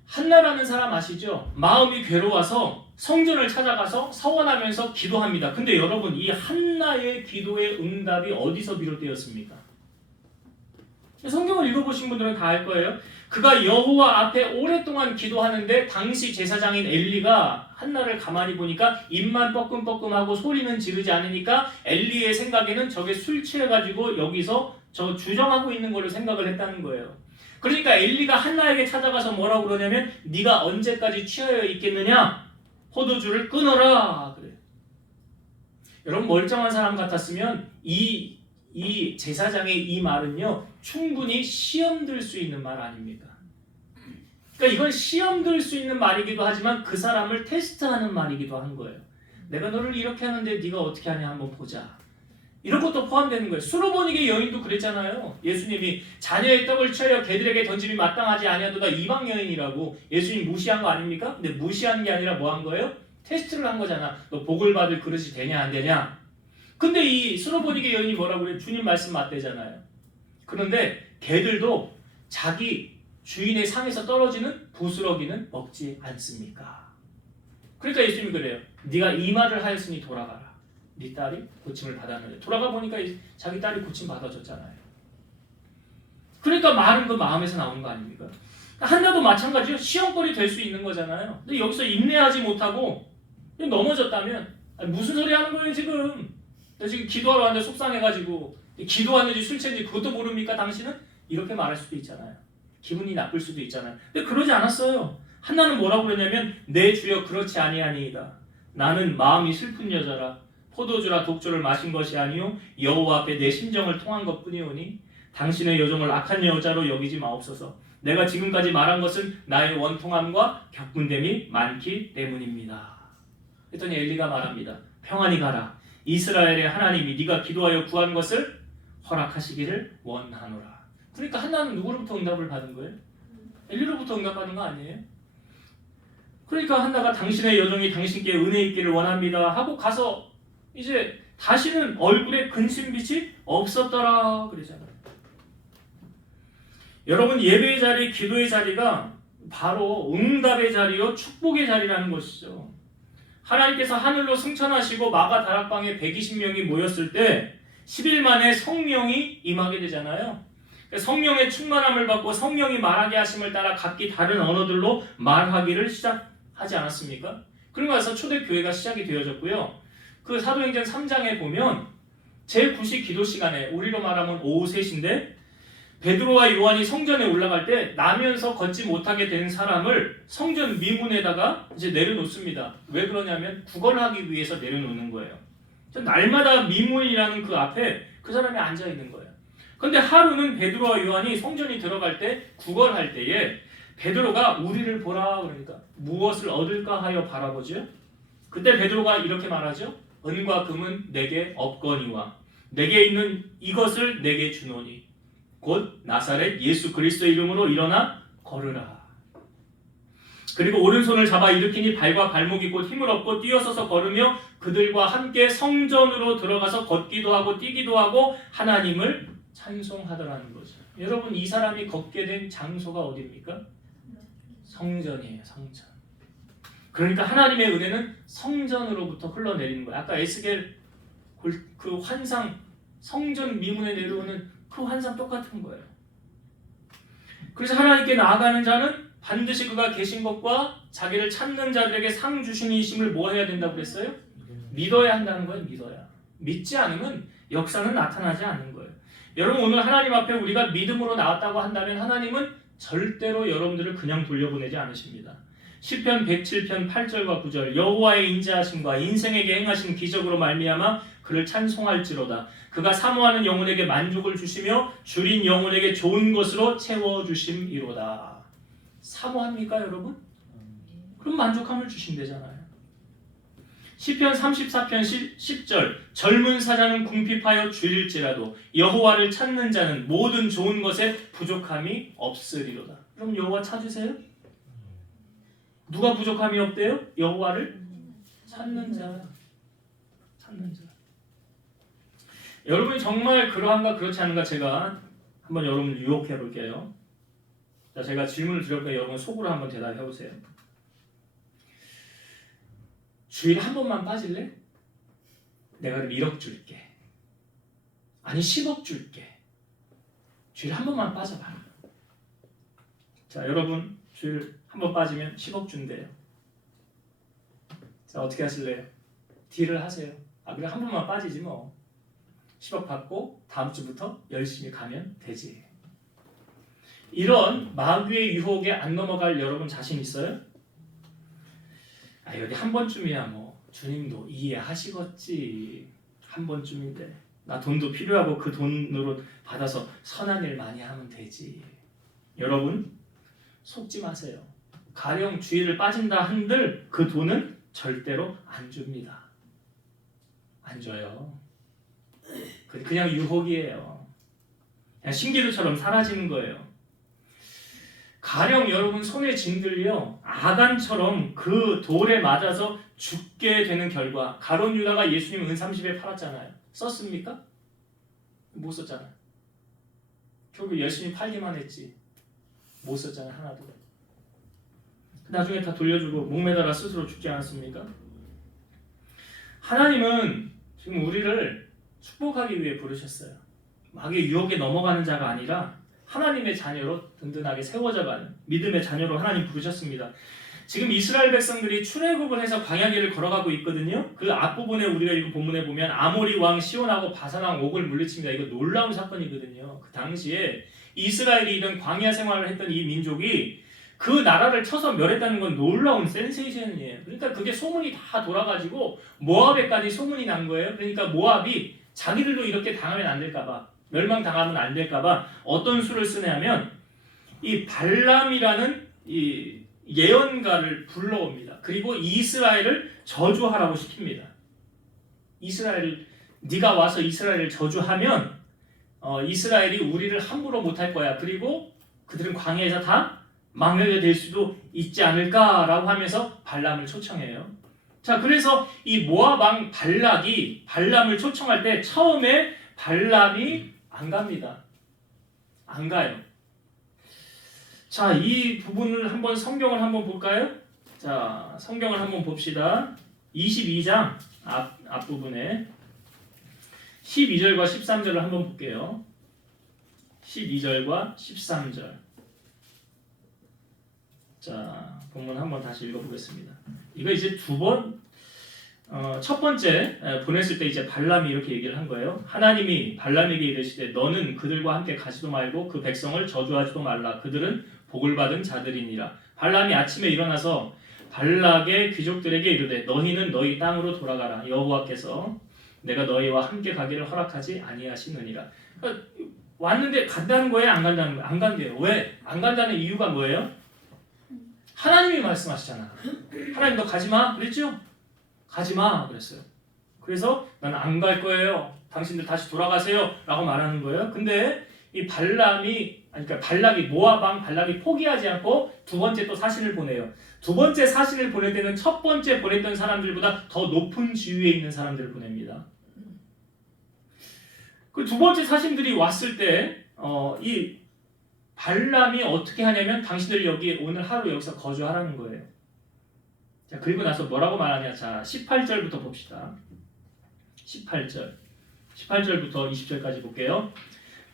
한나라는 사람 아시죠? 마음이 괴로워서 성전을 찾아가서 서원하면서 기도합니다. 근데 여러분, 이 한나의 기도의 응답이 어디서 비롯되었습니까? 성경을 읽어보신 분들은 다 알 거예요. 그가 여호와 앞에 오랫동안 기도하는데 당시 제사장인 엘리가 한나를 가만히 보니까 입만 뻐끔뻐끔하고 소리는 지르지 않으니까 엘리의 생각에는 저게 술 취해가지고 여기서 저 주정하고 있는 걸로 생각을 했다는 거예요. 그러니까 엘리가 한나에게 찾아가서 뭐라고 그러냐면 네가 언제까지 취하여 있겠느냐? 포도주를 끊어라 그래. 여러분, 멀쩡한 사람 같았으면 이 제사장의 이 말은요 충분히 시험 들 수 있는 말 아닙니까? 그러니까 이건 시험 들 수 있는 말이기도 하지만 그 사람을 테스트하는 말이기도 한 거예요. 내가 너를 이렇게 하는데 네가 어떻게 하냐 한번 보자. 이런 것도 포함되는 거예요. 수르보니게 여인도 그랬잖아요. 예수님이 자녀의 떡을 취하여 개들에게 던짐이 마땅하지 아니하도다. 이방 여인이라고 예수님 무시한 거 아닙니까? 근데 무시한 게 아니라 뭐 한 거예요? 테스트를 한 거잖아. 너 복을 받을 그릇이 되냐 안 되냐. 근데 이 수르보니게 여인이 뭐라고 그래요? 주님 말씀 맞대잖아요. 그런데 개들도 자기 주인의 상에서 떨어지는 부스러기는 먹지 않습니까? 그러니까 예수님이 그래요. 네가 이 말을 하였으니 돌아가라. 네 딸이 고침을 받았는데 돌아가 보니까 자기 딸이 고침 받아줬잖아요. 그러니까 말은 그 마음에서 나오는 거 아닙니까? 한나도 마찬가지요. 시험거리 될 수 있는 거잖아요. 근데 여기서 인내하지 못하고 넘어졌다면 무슨 소리 하는 거예요 지금? 나 지금 기도하러 왔는데 속상해가지고 기도하는지 술 취했는지 그것도 모릅니까 당신은? 이렇게 말할 수도 있잖아요. 기분이 나쁠 수도 있잖아요. 근데 그러지 않았어요. 한나는 뭐라고 그러냐면 내 주여 그렇지 아니하니이다. 나는 마음이 슬픈 여자라 포도주라 독주를 마신 것이 아니요 여호와 앞에 내 심정을 통한 것뿐이오니 당신의 여종을 악한 여자로 여기지 마옵소서. 내가 지금까지 말한 것은 나의 원통함과 격분됨이 많기 때문입니다. 그랬더니 엘리가 말합니다. 평안히 가라. 이스라엘의 하나님이 네가 기도하여 구한 것을 허락하시기를 원하노라. 그러니까 한나는 누구로부터 응답을 받은 거예요? 엘리로부터 응답받은 거 아니에요? 그러니까 한나가 당신의 여종이 당신께 은혜 있기를 원합니다 하고 가서 이제 다시는 얼굴에 근심빛이 없었더라 그러잖아요. 여러분, 예배의 자리, 기도의 자리가 바로 응답의 자리요 축복의 자리라는 것이죠. 하나님께서 하늘로 승천하시고 마가 다락방에 120명이 모였을 때 10일 만에 성령이 임하게 되잖아요. 성령의 충만함을 받고 성령이 말하게 하심을 따라 각기 다른 언어들로 말하기를 시작하지 않았습니까? 그러고 나서 초대교회가 시작이 되어졌고요. 그 사도행전 3장에 보면 제9시 기도 시간에, 우리로 말하면 오후 3시인데 베드로와 요한이 성전에 올라갈 때 나면서 걷지 못하게 된 사람을 성전 미문에다가 이제 내려놓습니다. 왜 그러냐면 구걸하기 위해서 내려놓는 거예요. 날마다 미문이라는 그 앞에 그 사람이 앉아 있는 거예요. 그런데 하루는 베드로와 요한이 성전이 들어갈 때 구걸할 때에 베드로가 우리를 보라 그러니까 무엇을 얻을까 하여 바라보죠. 그때 베드로가 이렇게 말하죠. 은과 금은 내게 없거니와 내게 있는 이것을 내게 주노니 곧 나사렛 예수 그리스도의 이름으로 일어나 걸으라. 그리고 오른손을 잡아 일으키니 발과 발목이 곧 힘을 얻고 뛰어서서 걸으며 그들과 함께 성전으로 들어가서 걷기도 하고 뛰기도 하고 하나님을 찬송하더라는 거죠. 여러분, 이 사람이 걷게 된 장소가 어디입니까? 성전이에요. 성전. 그러니까 하나님의 은혜는 성전으로부터 흘러내리는 거예요. 아까 에스겔 그 환상, 성전 미문에 내려오는 그 환상 똑같은 거예요. 그래서 하나님께 나아가는 자는 반드시 그가 계신 것과 자기를 찾는 자들에게 상 주시는 이심을 뭐 해야 된다고 그랬어요? 믿어야 한다는 거예요. 믿어야. 믿지 않으면 역사는 나타나지 않는 거예요. 여러분, 오늘 하나님 앞에 우리가 믿음으로 나왔다고 한다면 하나님은 절대로 여러분들을 그냥 돌려보내지 않으십니다. 시편 107편 8절과 9절 여호와의 인자하심과 인생에게 행하신 기적으로 말미암아 그를 찬송할지로다. 그가 사모하는 영혼에게 만족을 주시며 줄인 영혼에게 좋은 것으로 채워주심이로다. 사모합니까 여러분? 그럼 만족함을 주신대잖아요. 시편 34편 10절 젊은 사자는 궁핍하여 줄일지라도 여호와를 찾는 자는 모든 좋은 것에 부족함이 없으리로다. 그럼 여호와 찾으세요? 누가 부족함이 없대요? 여호와를 찾는 자. 찾는 자. 여러분이 정말 그러한가 그렇지 않은가 제가 한번 여러분을 유혹해 볼게요. 자, 제가 질문을 드렸고요. 여러분 속으로 한번 대답해 보세요. 주일에 한 번만 빠질래? 내가 그럼 1억 줄게. 아니 10억 줄게. 주일에 한 번만 빠져봐라. 자, 여러분 주일 한 번 빠지면 10억 준대요. 자, 어떻게 하실래요? 딜을 하세요. 아, 그래 한 번만 빠지지 뭐. 10억 받고 다음 주부터 열심히 가면 되지. 이런 마귀의 유혹에 안 넘어갈 여러분 자신 있어요? 아, 여기 한 번쯤이야 뭐 주님도 이해하시겠지. 한 번쯤인데 나 돈도 필요하고 그 돈으로 받아서 선한 일 많이 하면 되지. 여러분 속지 마세요. 가령 주일을 빠진다 한들 그 돈은 절대로 안 줍니다. 안 줘요. 그냥 유혹이에요. 그냥 신기루처럼 사라지는 거예요. 가령 여러분 손에 쥔들려 아간처럼 그 돌에 맞아서 죽게 되는 결과, 가룟 유다가 예수님 은 30에 팔았잖아요. 썼습니까? 못 썼잖아요. 결국 열심히 팔기만 했지 못 썼잖아요. 하나도. 나중에 다 돌려주고 목매달아 스스로 죽지 않았습니까? 하나님은 지금 우리를 축복하기 위해 부르셨어요. 마귀의 유혹에 넘어가는 자가 아니라 하나님의 자녀로 든든하게 세워져가는 믿음의 자녀로 하나님 부르셨습니다. 지금 이스라엘 백성들이 출애굽을 해서 광야길을 걸어가고 있거든요. 그 앞부분에 우리가 이 본문에 보면 아모리 왕 시온하고 바산 왕 옥을 물리칩니다. 이거 놀라운 사건이거든요. 그 당시에 이스라엘이 이런 광야 생활을 했던 이 민족이 그 나라를 쳐서 멸했다는 건 놀라운 센세이션이에요. 그러니까 그게 소문이 다 돌아가지고 모압에까지 소문이 난 거예요. 그러니까 모압이 자기들도 이렇게 당하면 안 될까봐, 멸망당하면 안 될까봐 어떤 수를 쓰냐면 이 발람이라는 이 예언가를 불러옵니다. 그리고 이스라엘을 저주하라고 시킵니다. 이스라엘, 네가 와서 이스라엘을 저주하면 이스라엘이 우리를 함부로 못할 거야. 그리고 그들은 광야에서 다 망하게 될 수도 있지 않을까라고 하면서 발람을 초청해요. 자, 그래서 이 모압 왕 발락이 발람을 초청할 때 처음에 발람이 안 갑니다. 안 가요. 자, 이 부분을 한번 성경을 한번 볼까요? 자, 성경을 한번 봅시다. 22장 앞부분에 12절과 13절을 한번 볼게요. 12절과 13절. 자, 본문 한번 다시 읽어보겠습니다. 이거 이제 첫 번째 보냈을 때 이제 발람이 이렇게 얘기를 한 거예요. 하나님이 발람에게 이르시되 너는 그들과 함께 가지도 말고 그 백성을 저주하지도 말라. 그들은 복을 받은 자들이니라. 발람이 아침에 일어나서 발락의 귀족들에게 이르되 너희는 너희 땅으로 돌아가라. 여호와께서 내가 너희와 함께 가기를 허락하지 아니하시느니라. 그러니까 왔는데 간다는 거예요? 안 간다는 거예요? 안 간대요. 왜? 안 간다는 이유가 뭐예요? 하나님이 말씀하시잖아. 하나님 너 가지마 그랬죠? 가지마 그랬어요. 그래서 나는 안 갈 거예요. 당신들 다시 돌아가세요 라고 말하는 거예요. 근데 이 그러니까 발락이 모압 왕 발락이 포기하지 않고 두 번째 또 사신을 보내요. 두 번째 사신을 보낼 때는 첫 번째 보냈던 사람들보다 더 높은 지위에 있는 사람들을 보냅니다. 그 두 번째 사신들이 왔을 때 이 발람이 어떻게 하냐면 당신들 여기 오늘 하루 여기서 거주하라는 거예요. 자, 그리고 나서 뭐라고 말하냐. 자, 18절부터 봅시다. 18절부터 20절까지 볼게요.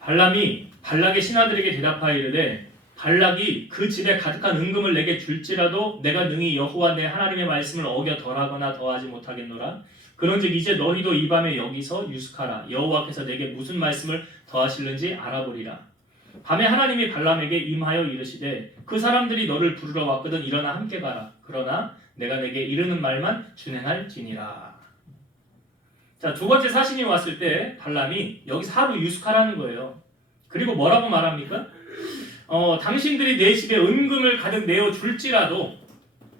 발람이 발락의 신하들에게 대답하여 이르되 발락이 그 집에 가득한 은금을 내게 줄지라도 내가 능히 여호와 내 하나님의 말씀을 어겨 덜하거나 더하지 못하겠노라. 그런즉 이제 너희도 이 밤에 여기서 유숙하라. 여호와께서 내게 무슨 말씀을 더하실는지 알아보리라. 밤에 하나님이 발람에게 임하여 이르시되 그 사람들이 너를 부르러 왔거든 일어나 함께 가라. 그러나 내가 내게 이르는 말만 준행할지니라. 자, 두 번째 사신이 왔을 때 발람이 여기서 하루 유숙하라는 거예요. 그리고 뭐라고 말합니까? 당신들이 내 집에 은금을 가득 내어 줄지라도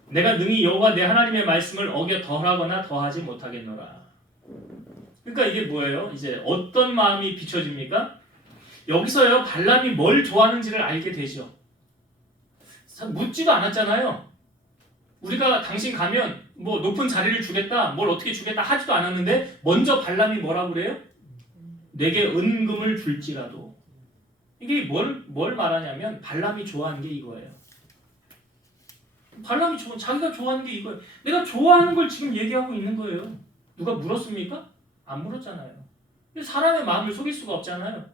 내가 능히 여호와 내 하나님의 말씀을 어겨 덜하거나 더하지 못하겠노라. 그러니까 이게 뭐예요? 이제 어떤 마음이 비춰집니까? 여기서요 발람이 뭘 좋아하는지를 알게 되죠. 묻지도 않았잖아요. 우리가 당신 가면 뭐 높은 자리를 주겠다, 뭘 어떻게 주겠다 하지도 않았는데 먼저 발람이 뭐라고 그래요? 내게 은금을 줄지라도. 이게 뭘 말하냐면 발람이 좋아하는 게 이거예요. 발람이 자기가 좋아하는 게 이거예요. 내가 좋아하는 걸 지금 얘기하고 있는 거예요. 누가 물었습니까? 안 물었잖아요. 사람의 마음을 속일 수가 없잖아요.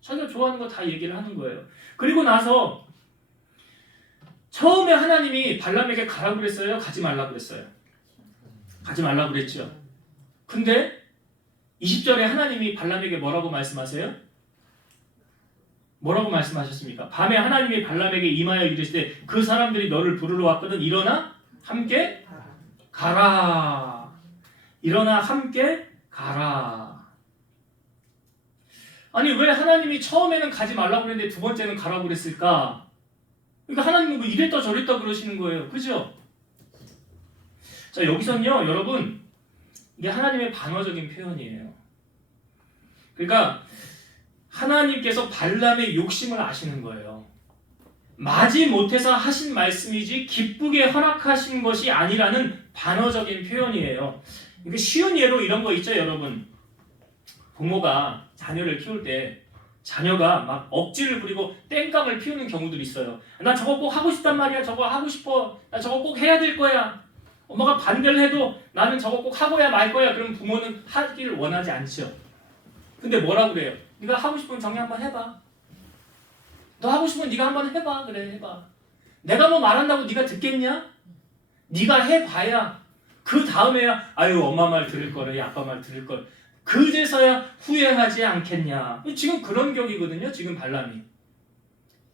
자기가 좋아하는 거 다 얘기를 하는 거예요. 그리고 나서 처음에 하나님이 발람에게 가라고 그랬어요? 가지 말라고 그랬어요? 가지 말라고 그랬죠. 근데 20절에 하나님이 발람에게 뭐라고 말씀하세요? 뭐라고 말씀하셨습니까? 밤에 하나님이 발람에게 임하여 이르시되 그 사람들이 너를 부르러 왔거든 일어나 함께 가라. 일어나 함께 가라. 아니 왜 하나님이 처음에는 가지 말라고 그랬는데 두 번째는 가라고 그랬을까? 그러니까 하나님은 뭐 이랬다 저랬다 그러시는 거예요. 그죠? 자, 여기서는요 여러분 이게 하나님의 반어적인 표현이에요. 그러니까 하나님께서 발람의 욕심을 아시는 거예요. 마지 못해서 하신 말씀이지 기쁘게 허락하신 것이 아니라는 반어적인 표현이에요. 그러니까 쉬운 예로 이런 거 있죠 여러분. 부모가 자녀를 키울 때 자녀가 막 억지를 부리고 땡깡을 피우는 경우들이 있어요. 나 저거 꼭 하고 싶단 말이야. 저거 하고 싶어. 나 저거 꼭 해야 될 거야. 엄마가 반대를 해도 나는 저거 꼭 하고야 말 거야. 그럼 부모는 하기를 원하지 않죠. 근데 뭐라고 그래요? 네가 하고 싶으면 정리 한번 해봐. 너 하고 싶으면 네가 한번 해봐. 그래 해봐. 내가 뭐 말한다고 네가 듣겠냐? 네가 해봐야 그 다음에야 아유 엄마 말 들을 거래 아빠 말 들을 걸. 그제서야 후회하지 않겠냐. 지금 그런 격이거든요. 지금 발람이.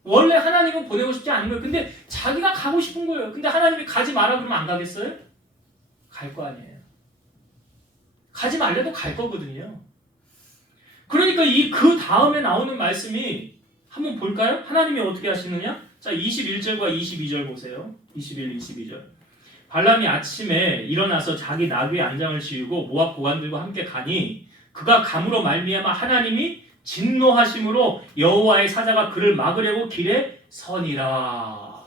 원래 하나님은 보내고 싶지 않은 거예요. 근데 자기가 가고 싶은 거예요. 근데 하나님이 가지 마라 그러면 안 가겠어요? 갈 거 아니에요. 가지 말래도 갈 거거든요. 그러니까 그 다음에 나오는 말씀이 한번 볼까요? 하나님이 어떻게 하시느냐? 자, 21절과 22절 보세요. 21, 22절. 발람이 아침에 일어나서 자기 나귀의 안장을 씌우고 모압 고관들과 함께 가니 그가 감으로 말미암아 하나님이 진노하심으로 여호와의 사자가 그를 막으려고 길에 서니라.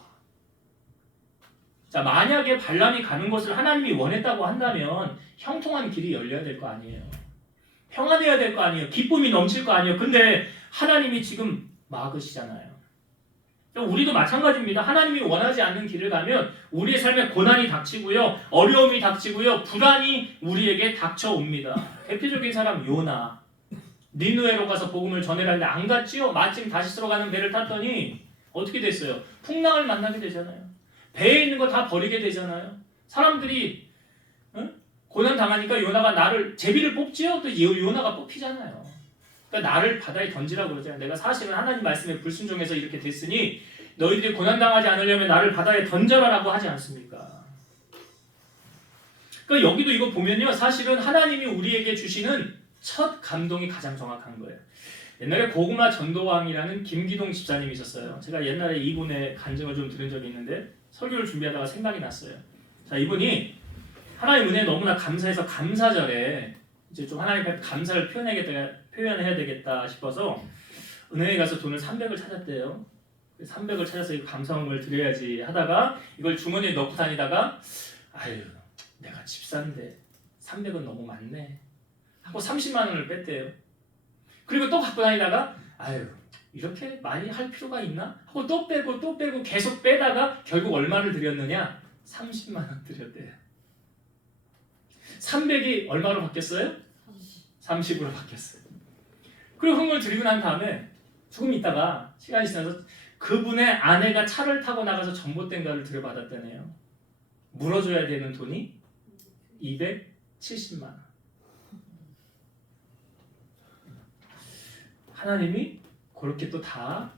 자, 만약에 발람이 가는 것을 하나님이 원했다고 한다면 형통한 길이 열려야 될 거 아니에요. 평안해야 될 거 아니에요. 기쁨이 넘칠 거 아니에요. 근데 하나님이 지금 막으시잖아요. 우리도 마찬가지입니다. 하나님이 원하지 않는 길을 가면 우리의 삶에 고난이 닥치고요. 어려움이 닥치고요. 불안이 우리에게 닥쳐옵니다. 대표적인 사람 요나. 니느웨로 가서 복음을 전해라는데 안 갔지요. 마침 다시스로 가는 배를 탔더니 어떻게 됐어요? 풍랑을 만나게 되잖아요. 배에 있는 거 다 버리게 되잖아요. 사람들이 고난 당하니까 요나가 나를 제비를 뽑지요. 또 요나가 뽑히잖아요. 그러니까 나를 바다에 던지라고 그러잖아요. 내가 사실은 하나님 말씀에 불순종해서 이렇게 됐으니 너희들이 고난당하지 않으려면 나를 바다에 던져라라고 하지 않습니까? 그러니까 여기도 이거 보면요. 사실은 하나님이 우리에게 주시는 첫 감동이 가장 정확한 거예요. 옛날에 고구마 전도왕이라는 김기동 집사님이 있었어요. 제가 옛날에 이분의 간증을 좀 들은 적이 있는데 설교를 준비하다가 생각이 났어요. 자, 이분이 하나님 은혜에 너무나 감사해서 감사절에 이제 좀 하나님 앞에 감사를 표현해야 되겠다 싶어서 은행에 가서 돈을 300을 찾았대요. 300을 찾아서 이 감사원을 드려야지 하다가 이걸 주머니에 넣고 다니다가 아유 내가 집사인데 300은 너무 많네 하고 30만 원을 뺐대요. 그리고 또 갖고 다니다가 아유 이렇게 많이 할 필요가 있나? 하고 또 빼고 계속 빼다가 결국 얼마를 드렸느냐? 30만 원 드렸대요. 300이 얼마로 바뀌었어요? 30으로 바뀌었어요. 그리고 흥을 드리고 난 다음에 조금 있다가 시간이 지나서 그분의 아내가 차를 타고 나가서 전봇대인가를 들여받았다네요. 물어줘야 되는 돈이 270만 원. 하나님이 그렇게 또 다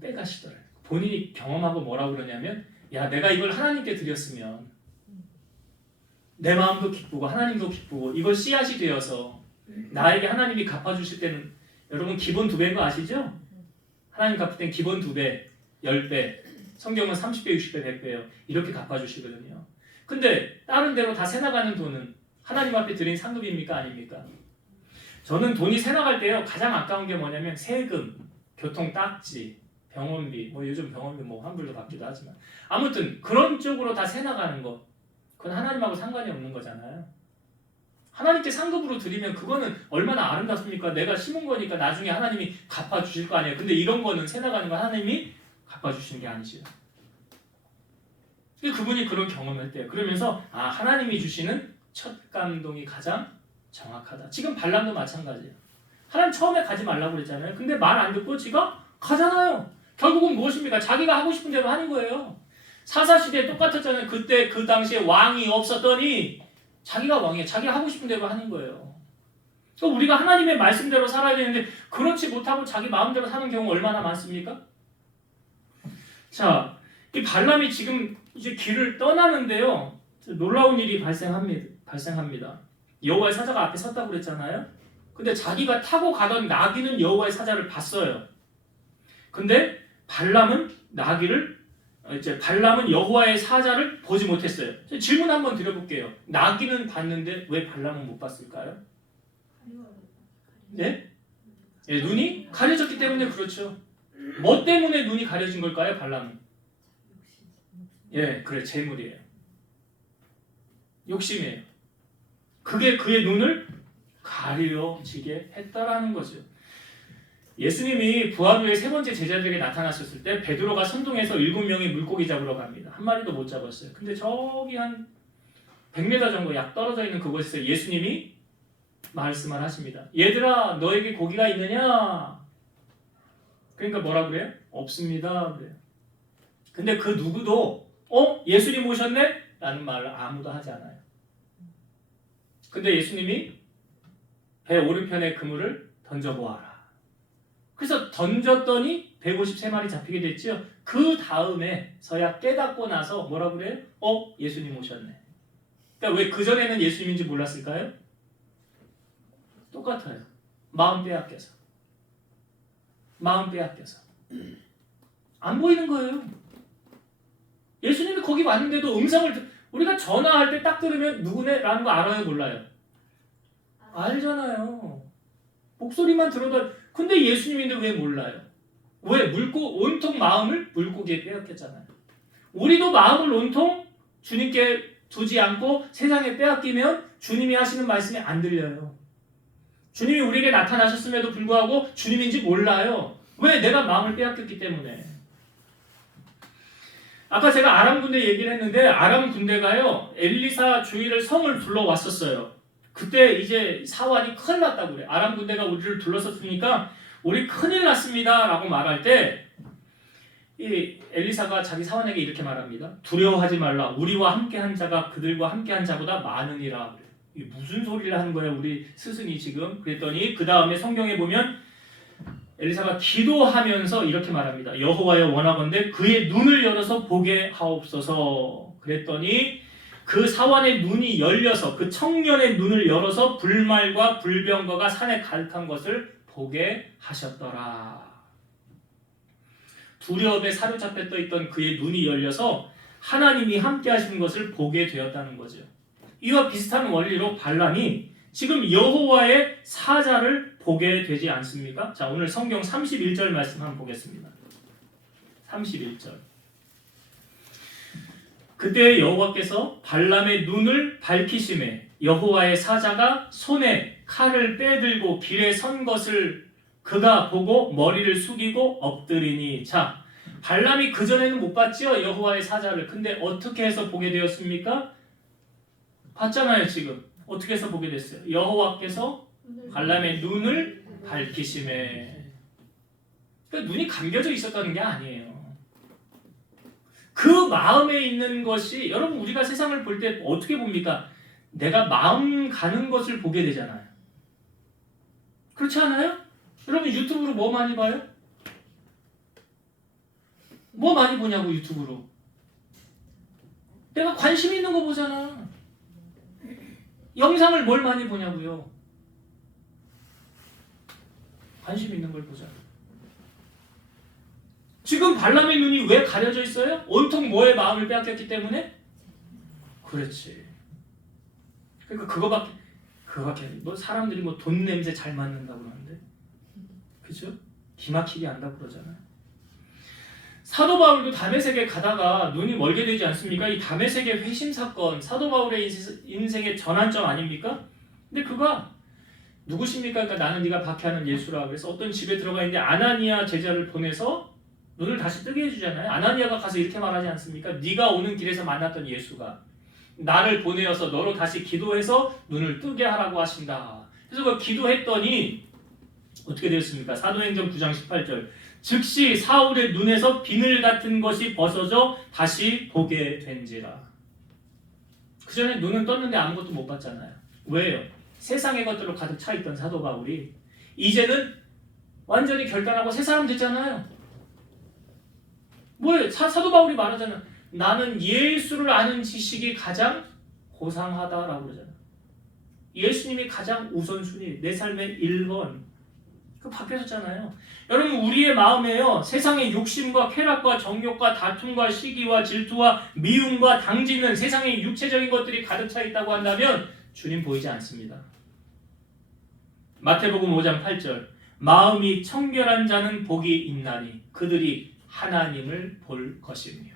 빼가시더래요. 본인이 경험하고 뭐라고 그러냐면 야 내가 이걸 하나님께 드렸으면 내 마음도 기쁘고 하나님도 기쁘고 이걸 씨앗이 되어서 나에게 하나님이 갚아주실 때는 여러분 기본 2배인 거 아시죠? 하나님 갚을 땐 기본 2배, 10배, 성경은 30배, 60배, 100배예요. 이렇게 갚아주시거든요. 근데 다른 데로 다 새나가는 돈은 하나님 앞에 드린 상급입니까? 아닙니까? 저는 돈이 새나갈 때요 가장 아까운 게 뭐냐면 세금, 교통 딱지, 병원비, 뭐 요즘 병원비 뭐 환불도 받기도 하지만 아무튼 그런 쪽으로 다 새나가는 거 그건 하나님하고 상관이 없는 거잖아요. 하나님께 상급으로 드리면 그거는 얼마나 아름답습니까? 내가 심은 거니까 나중에 하나님이 갚아주실 거 아니에요. 근데 이런 거는 새나가는 거 하나님이 갚아주시는 게 아니죠. 그분이 그런 경험을 했대요. 그러면서 하나님이 주시는 첫 감동이 가장 정확하다. 지금 발람도 마찬가지예요. 하나님 처음에 가지 말라고 그랬잖아요. 근데 말 안 듣고 지가 가잖아요. 결국은 무엇입니까? 자기가 하고 싶은 대로 하는 거예요. 사사시대에 똑같았잖아요. 그때 그 당시에 왕이 없었더니 자기가 왕이에요. 자기가 하고 싶은 대로 하는 거예요. 또 우리가 하나님의 말씀대로 살아야 되는데 그렇지 못하고 자기 마음대로 사는 경우 얼마나 많습니까? 자, 이 발람이 지금 이제 길을 떠나는데요. 놀라운 일이 발생합니다. 여호와의 사자가 앞에 섰다고 그랬잖아요. 근데 자기가 타고 가던 나귀는 여호와의 사자를 봤어요. 근데 발람은 여호와의 사자를 보지 못했어요. 질문 한번 드려볼게요. 나귀는 봤는데 왜 발람은 못 봤을까요? 네? 네, 눈이 가려졌기 때문에 그렇죠. 뭐 때문에 눈이 가려진 걸까요? 발람은? 예, 그래 재물이에요. 욕심이에요. 그게 그의 눈을 가려지게 했다라는 거죠. 예수님이 부활 후에 3번째 제자들에게 나타나셨을 때 베드로가 선동해서 7명의 물고기 잡으러 갑니다. 한 마리도 못 잡았어요. 근데 저기 한 100m 정도 약 떨어져 있는 그곳에서 예수님이 말씀을 하십니다. 얘들아 너에게 고기가 있느냐? 그러니까 뭐라 그래요? 없습니다. 그래요. 근데 그 누구도 예수님 오셨네? 라는 말을 아무도 하지 않아요. 근데 예수님이 배 오른편에 그물을 던져보아라. 그래서 던졌더니 153마리 잡히게 됐죠. 그 다음에서야 깨닫고 나서 뭐라 그래요? 예수님 오셨네. 그러니까 왜 그전에는 예수님인지 몰랐을까요? 똑같아요. 마음 빼앗겨서. 안 보이는 거예요. 예수님이 거기 왔는데도 우리가 전화할 때 딱 들으면 누구네라는 거 알아요, 몰라요? 알잖아요. 목소리만 들어도. 근데 예수님인데 왜 몰라요? 왜? 온통 마음을 물고기에 빼앗겼잖아요. 우리도 마음을 온통 주님께 두지 않고 세상에 빼앗기면 주님이 하시는 말씀이 안 들려요. 주님이 우리에게 나타나셨음에도 불구하고 주님인지 몰라요. 왜? 내가 마음을 빼앗겼기 때문에. 아까 제가 아람 군대 얘기를 했는데 아람 군대가요 엘리사 주위를 성을 둘러왔었어요. 그때 이제 사환이 큰일 났다고 그래. 아람 군대가 우리를 둘러섰으니까 우리 큰일 났습니다 라고 말할 때 이 엘리사가 자기 사환에게 이렇게 말합니다. 두려워하지 말라. 우리와 함께한 자가 그들과 함께한 자보다 많으니라. 이게 무슨 소리를 하는 거야 우리 스승이 지금. 그랬더니 그 다음에 성경에 보면 엘리사가 기도하면서 이렇게 말합니다. 여호와여 원하건대 그의 눈을 열어서 보게 하옵소서. 그랬더니 그 사환의 눈이 열려서 그 청년의 눈을 열어서 불말과 불병거가 산에 가득한 것을 보게 하셨더라. 두려움에 사로잡혀 있던 그의 눈이 열려서 하나님이 함께 하시는 것을 보게 되었다는 거죠. 이와 비슷한 원리로 발람이 지금 여호와의 사자를 보게 되지 않습니까? 자, 오늘 성경 31절 말씀 한번 보겠습니다. 31절. 그때 여호와께서 발람의 눈을 밝히시매 여호와의 사자가 손에 칼을 빼들고 길에 선 것을 그가 보고 머리를 숙이고 엎드리니. 자, 발람이 그전에는 못 봤죠? 여호와의 사자를. 근데 어떻게 해서 보게 되었습니까? 봤잖아요 지금. 어떻게 해서 보게 됐어요? 여호와께서 발람의 눈을 밝히시매. 그러니까 눈이 감겨져 있었다는 게 아니에요. 그 마음에 있는 것이, 여러분 우리가 세상을 볼 때 어떻게 봅니까? 내가 마음 가는 것을 보게 되잖아요. 그렇지 않아요? 여러분 유튜브로 뭐 많이 봐요? 뭐 많이 보냐고 유튜브로. 내가 관심 있는 거 보잖아. 영상을 뭘 많이 보냐고요. 관심 있는 걸 보잖아. 지금 발람의 눈이 왜 가려져 있어요? 온통 뭐에 마음을 빼앗겼기 때문에? 그렇지. 그러니까 그거밖에 뭐 사람들이 뭐 돈 냄새 잘 맡는다고 그러는데, 그죠? 기막히게 한다고 그러잖아요. 사도 바울도 다메섹에 가다가 눈이 멀게 되지 않습니까? 이 다메섹의 회심 사건, 사도 바울의 인생의 전환점 아닙니까? 근데 그가 누구십니까? 그러니까 나는 네가 박해하는 예수라. 그래서 어떤 집에 들어가 있는데 아나니아 제자를 보내서 눈을 다시 뜨게 해주잖아요. 아나니아가 가서 이렇게 말하지 않습니까? 네가 오는 길에서 만났던 예수가 나를 보내어서 너로 다시 기도해서 눈을 뜨게 하라고 하신다. 그래서 그 기도했더니 어떻게 되었습니까? 사도행전 9장 18절. 즉시 사울의 눈에서 비늘 같은 것이 벗어져 다시 보게 된지라. 그 전에 눈은 떴는데 아무것도 못 봤잖아요. 왜요? 세상의 것들로 가득 차 있던 사도 바울이 이제는 완전히 결단하고 새 사람 됐잖아요. 뭐예요? 사도 바울이 말하잖아요. 나는 예수를 아는 지식이 가장 고상하다라고 그러잖아요. 예수님이 가장 우선순위, 내 삶의 1번. 그 바뀌어졌잖아요. 여러분 우리의 마음에요 세상의 욕심과 쾌락과 정욕과 다툼과 시기와 질투와 미움과 당지는 세상의 육체적인 것들이 가득 차 있다고 한다면 주님 보이지 않습니다. 마태복음 5장 8절. 마음이 청결한 자는 복이 있나니 그들이 하나님을 볼 것이며.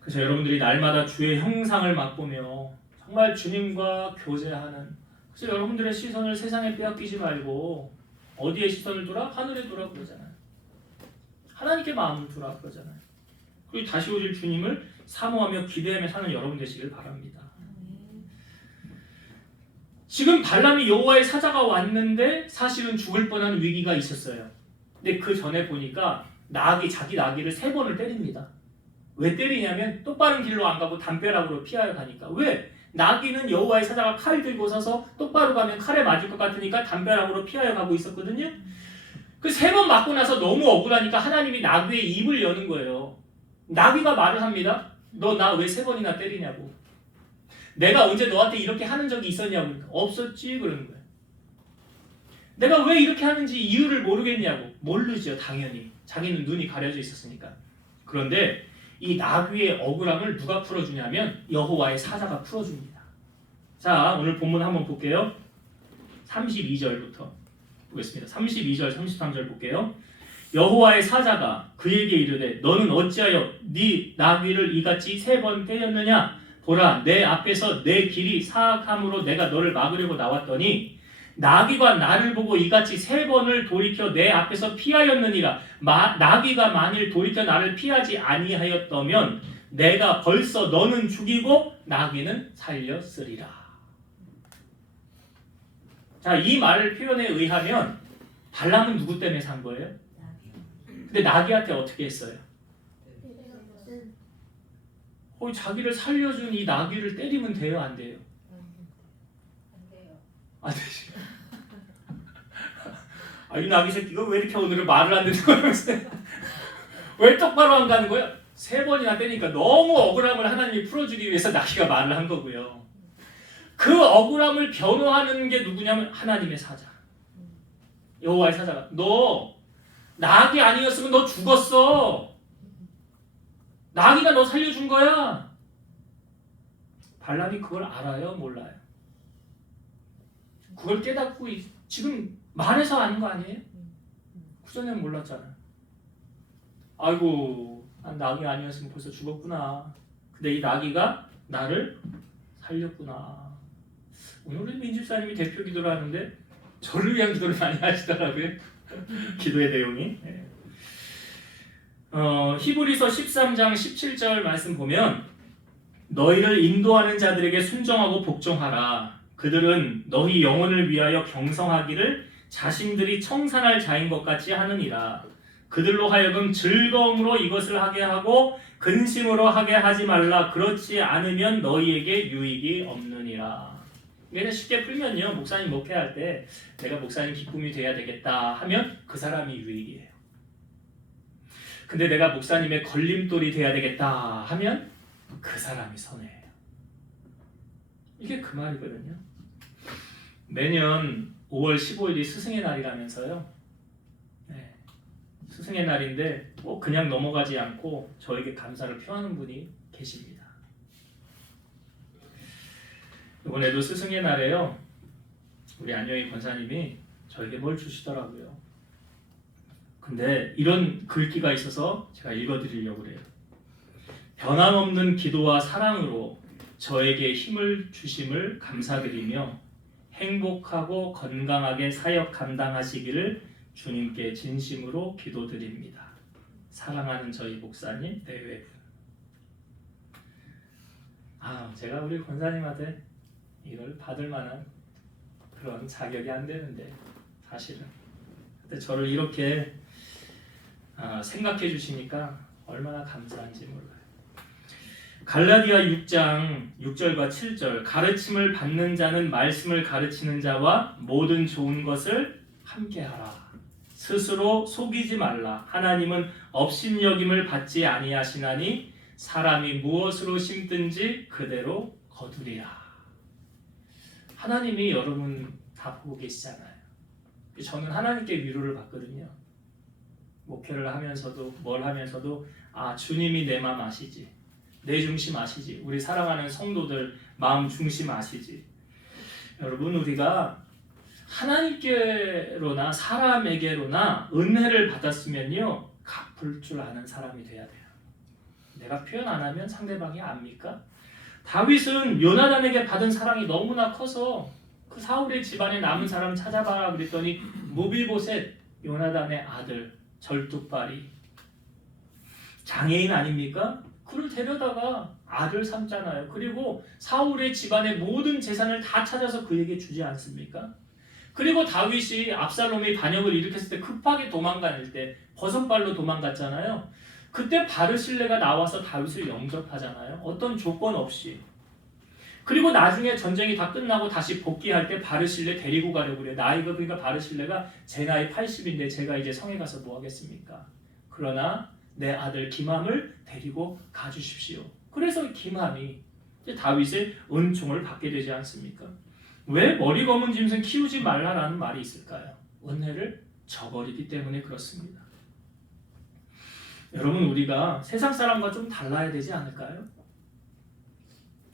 그래서 여러분들이 날마다 주의 형상을 맛보며 정말 주님과 교제하는, 그래서 여러분들의 시선을 세상에 빼앗기지 말고 어디에 시선을 두라? 하늘에 두라 그러잖아요. 하나님께 마음을 두라 그러잖아요. 그리고 다시 오실 주님을 사모하며 기대하며 사는 여러분 되시길 바랍니다. 지금 발람이 여호와의 사자가 왔는데 사실은 죽을 뻔한 위기가 있었어요. 근데 그 전에 보니까 자기 나귀를 3번을 때립니다. 왜 때리냐면 똑바른 길로 안 가고 담벼락으로 피하여 가니까. 왜? 나귀는 여호와의 사자가 칼 들고 서서 똑바로 가면 칼에 맞을 것 같으니까 담벼락으로 피하여 가고 있었거든요. 그 3번 맞고 나서 너무 억울하니까 하나님이 나귀의 입을 여는 거예요. 나귀가 말을 합니다. 너 나 왜 3번이나 때리냐고. 내가 언제 너한테 이렇게 하는 적이 있었냐고. 없었지 그러는 거예요. 내가 왜 이렇게 하는지 이유를 모르겠냐고. 모르죠 당연히. 자기는 눈이 가려져 있었으니까. 그런데 이 나귀의 억울함을 누가 풀어주냐면 여호와의 사자가 풀어줍니다. 자, 오늘 본문 한번 볼게요. 32절부터 보겠습니다. 32절, 33절 볼게요. 여호와의 사자가 그에게 이르되 너는 어찌하여 네 나귀를 이같이 3번 때렸느냐? 보라, 내 앞에서 내 길이 사악함으로 내가 너를 막으려고 나왔더니 나귀가 나를 보고 이같이 3번을 돌이켜 내 앞에서 피하였느니라. 나귀가 만일 돌이켜 나를 피하지 아니하였다면 내가 벌써 너는 죽이고 나귀는 살렸으리라. 자, 이 말을 표현에 의하면 발람은 누구 때문에 산 거예요? 근데 나귀한테 어떻게 했어요? 자기를 살려준 이 나귀를 때리면 돼요? 안 돼요? 안 되지. 이 나귀 새끼가 왜 이렇게 오늘은 말을 안 듣는 거예요? 왜 똑바로 안 가는 거예요? 3번이나 때리니까 너무 억울함을 하나님이 풀어주기 위해서 나귀가 말을 한 거고요. 그 억울함을 변호하는 게 누구냐면 하나님의 사자. 여호와의 사자가 너 나귀 아니었으면 너 죽었어. 나귀가 너 살려준 거야. 발람이 그걸 알아요? 몰라요? 그걸 깨닫고 지금 말해서 아는 거 아니에요? 그전에는 몰랐잖아요. 아이고, 난 나귀 아니었으면 벌써 죽었구나. 근데 이 나귀가 나를 살렸구나. 오늘 우리 민집사님이 대표 기도를 하는데 저를 위한 기도를 많이 하시더라고요. 기도의 내용이. 히브리서 13장 17절 말씀 보면 너희를 인도하는 자들에게 순종하고 복종하라. 그들은 너희 영혼을 위하여 경성하기를 자신들이 청산할 자인 것 같이 하느니라. 그들로 하여금 즐거움으로 이것을 하게 하고 근심으로 하게 하지 말라. 그렇지 않으면 너희에게 유익이 없느니라. 그냥 쉽게 풀면요, 목사님 목회할 때 내가 목사님 기쁨이 돼야 되겠다 하면 그 사람이 유익이에요. 근데 내가 목사님의 걸림돌이 돼야 되겠다 하면 그 사람이 손해예요. 이게 그 말이거든요. 매년 5월 15일이 스승의 날이라면서요. 네, 스승의 날인데 그냥 넘어가지 않고 저에게 감사를 표하는 분이 계십니다. 이번에도 스승의 날에요. 우리 안영희 권사님이 저에게 뭘 주시더라고요. 근데 이런 글귀가 있어서 제가 읽어드리려고 그래요. 변함없는 기도와 사랑으로 저에게 힘을 주심을 감사드리며 행복하고 건강하게 사역 감당하시기를 주님께 진심으로 기도드립니다. 사랑하는 저희 목사님 내외분. 제가 우리 권사님한테 이걸 받을 만한 그런 자격이 안 되는데 사실은. 근데 저를 이렇게 생각해 주시니까 얼마나 감사한지 몰라요. 갈라디아 6장 6절과 7절 가르침을 받는 자는 말씀을 가르치는 자와 모든 좋은 것을 함께하라. 스스로 속이지 말라. 하나님은 업신여김을 받지 아니하시나니 사람이 무엇으로 심든지 그대로 거두리라. 하나님이 여러분 다 보고 계시잖아요. 저는 하나님께 위로를 받거든요. 목회를 하면서도 뭘 하면서도 주님이 내 마음 아시지. 내 중심 아시지. 우리 사랑하는 성도들 마음 중심 아시지. 여러분 우리가 하나님께로나 사람에게로나 은혜를 받았으면요 갚을 줄 아는 사람이 돼야 돼요. 내가 표현 안 하면 상대방이 압니까? 다윗은 요나단에게 받은 사랑이 너무나 커서 그 사울의 집안에 남은 사람 찾아봐라 그랬더니 무비보셋 요나단의 아들 절뚝발이 장애인 아닙니까? 그를 데려다가 아들 삼잖아요. 그리고 사울의 집안의 모든 재산을 다 찾아서 그에게 주지 않습니까? 그리고 다윗이 압살롬이 반역을 일으켰을 때 급하게 도망갈 때 버선발로 도망갔잖아요. 그때 바르실레가 나와서 다윗을 영접하잖아요. 어떤 조건 없이. 그리고 나중에 전쟁이 다 끝나고 다시 복귀할 때 바르실레 데리고 가려고 그래요. 나이가 그러니까 바르실레가 제 나이 80인데 제가 이제 성에 가서 뭐 하겠습니까? 그러나 내 아들 김함을 데리고 가주십시오. 그래서 김함이 이제 다윗의 은총을 받게 되지 않습니까? 왜 머리 검은 짐승 키우지 말라라는 말이 있을까요? 은혜를 저버리기 때문에 그렇습니다. 여러분, 우리가 세상 사람과 좀 달라야 되지 않을까요?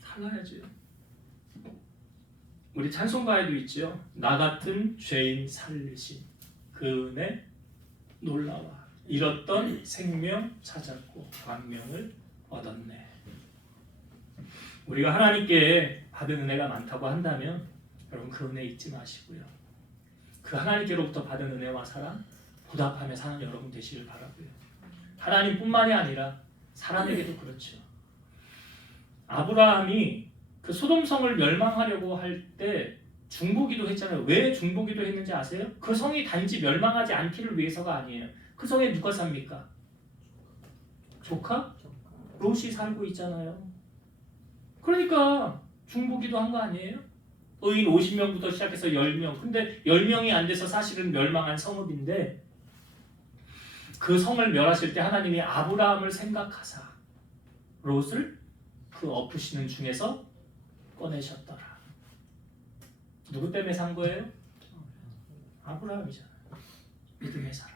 달라야죠. 우리 찬송가에도 있죠. 나 같은 죄인 살리심, 그 은혜 놀라와. 잃었던 생명 찾았고 광명을 얻었네. 우리가 하나님께 받은 은혜가 많다고 한다면 여러분, 그 은혜 잊지 마시고요. 그 하나님께로부터 받은 은혜와 사랑 보답하며 사는 여러분 되시길 바라고요. 하나님뿐만이 아니라 사람에게도 그렇죠. 아브라함이 그 소돔성을 멸망하려고 할 때 중보기도 했잖아요. 왜 중보기도 했는지 아세요? 그 성이 단지 멸망하지 않기를 위해서가 아니에요. 그 성에 누가 삽니까? 조카? 롯이 살고 있잖아요. 그러니까 중보기도 한 거 아니에요? 의인 50명부터 시작해서 10명. 근데 10명이 안 돼서 사실은 멸망한 성읍인데 그 성을 멸하실 때 하나님이 아브라함을 생각하사 롯을 그 엎으시는 중에서 꺼내셨더라. 누구 때문에 산 거예요? 아브라함이잖아요. 믿음의 사람.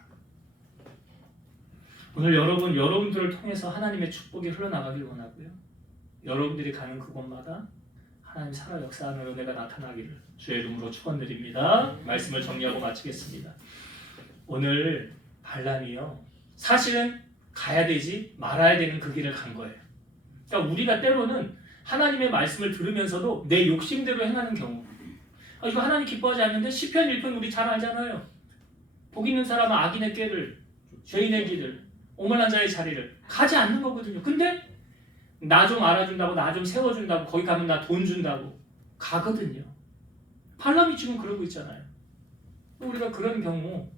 오늘 여러분들을 통해서 하나님의 축복이 흘러나가길 원하고요. 여러분들이 가는 그곳마다 하나님 살아 역사하는 은혜가 나타나기를 주의 이름으로 축원드립니다. 말씀을 정리하고 마치겠습니다. 오늘 발람이요, 사실은 가야 되지 말아야 되는 그 길을 간 거예요. 그러니까 우리가 때로는 하나님의 말씀을 들으면서도 내 욕심대로 행하는 경우, 이거 하나님 기뻐하지 않는데 시편 1편 우리 잘 알잖아요. 복 있는 사람은 악인의 꾀를, 죄인의 길을, 오만한 자의 자리를 가지 않는 거거든요. 근데 나 좀 알아준다고, 나 좀 세워준다고, 거기 가면 나 돈 준다고 가거든요. 발람이 지금 그러고 있잖아요. 우리가 그런 경우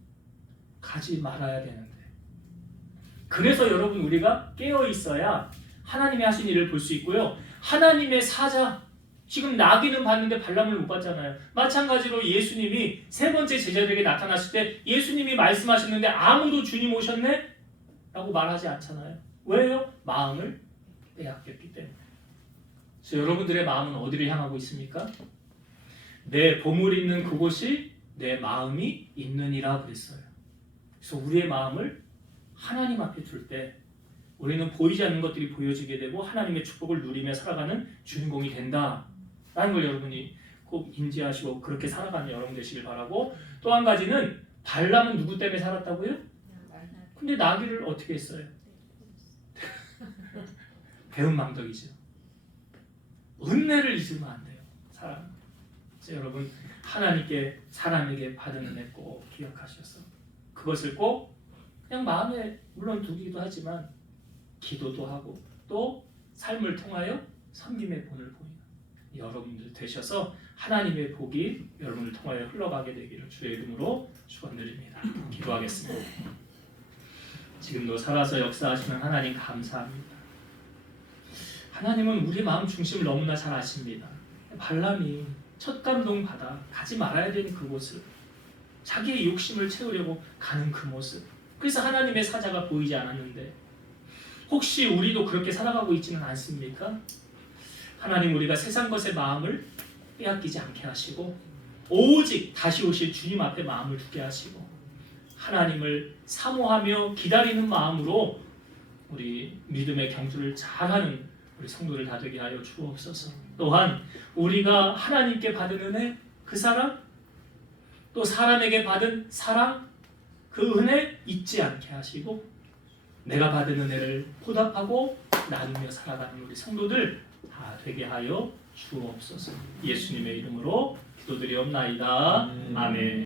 가지 말아야 되는데, 그래서 여러분, 우리가 깨어 있어야 하나님이 하신 일을 볼 수 있고요. 하나님의 사자, 지금 나귀는 봤는데 발람을 못 봤잖아요. 마찬가지로 예수님이 세 번째 제자들에게 나타났을 때 예수님이 말씀하셨는데 아무도 주님 오셨네? 라고 말하지 않잖아요. 왜요? 마음을 빼앗겼기 때문에. 그래서 여러분들의 마음은 어디를 향하고 있습니까? 내 보물 있는 그곳이 내 마음이 있느니라 그랬어요. 그래서 우리의 마음을 하나님 앞에 둘 때 우리는 보이지 않는 것들이 보여지게 되고 하나님의 축복을 누리며 살아가는 주인공이 된다라는 걸 여러분이 꼭 인지하시고 그렇게 살아가는 여러분 되시길 바라고, 또 한 가지는 발람은 누구 때문에 살았다고요? 근데 나귀를 어떻게 했어요? 배은망덕이죠. 은혜를 잊으면 안 돼요. 사람. 여러분, 하나님께 사람에게 받은 은혜 꼭 기억하셔서 그것을 꼭 그냥 마음에 물론 두기도 하지만 기도도 하고 또 삶을 통하여 섬김의 본을 보이는 여러분들 되셔서 하나님의 복이 여러분을 통하여 흘러가게 되기를 주의 이름으로 축원드립니다. 기도하겠습니다. 지금도 살아서 역사하시는 하나님 감사합니다. 하나님은 우리 마음 중심을 너무나 잘 아십니다. 발람이 첫 감동 받아 가지 말아야 되는 그곳을, 자기의 욕심을 채우려고 가는 그 모습, 그래서 하나님의 사자가 보이지 않았는데 혹시 우리도 그렇게 살아가고 있지는 않습니까? 하나님, 우리가 세상 것에 마음을 빼앗기지 않게 하시고 오직 다시 오실 주님 앞에 마음을 두게 하시고 하나님을 사모하며 기다리는 마음으로 우리 믿음의 경주를 잘하는 우리 성도들 다 되게 하여 주옵소서. 또한 우리가 하나님께 받은 은혜, 그 사랑, 또 사람에게 받은 사랑, 그 은혜 잊지 않게 하시고 내가 받은 은혜를 보답하고 나누며 살아가는 우리 성도들 다 되게 하여 주옵소서. 예수님의 이름으로 기도드리옵나이다. 아멘.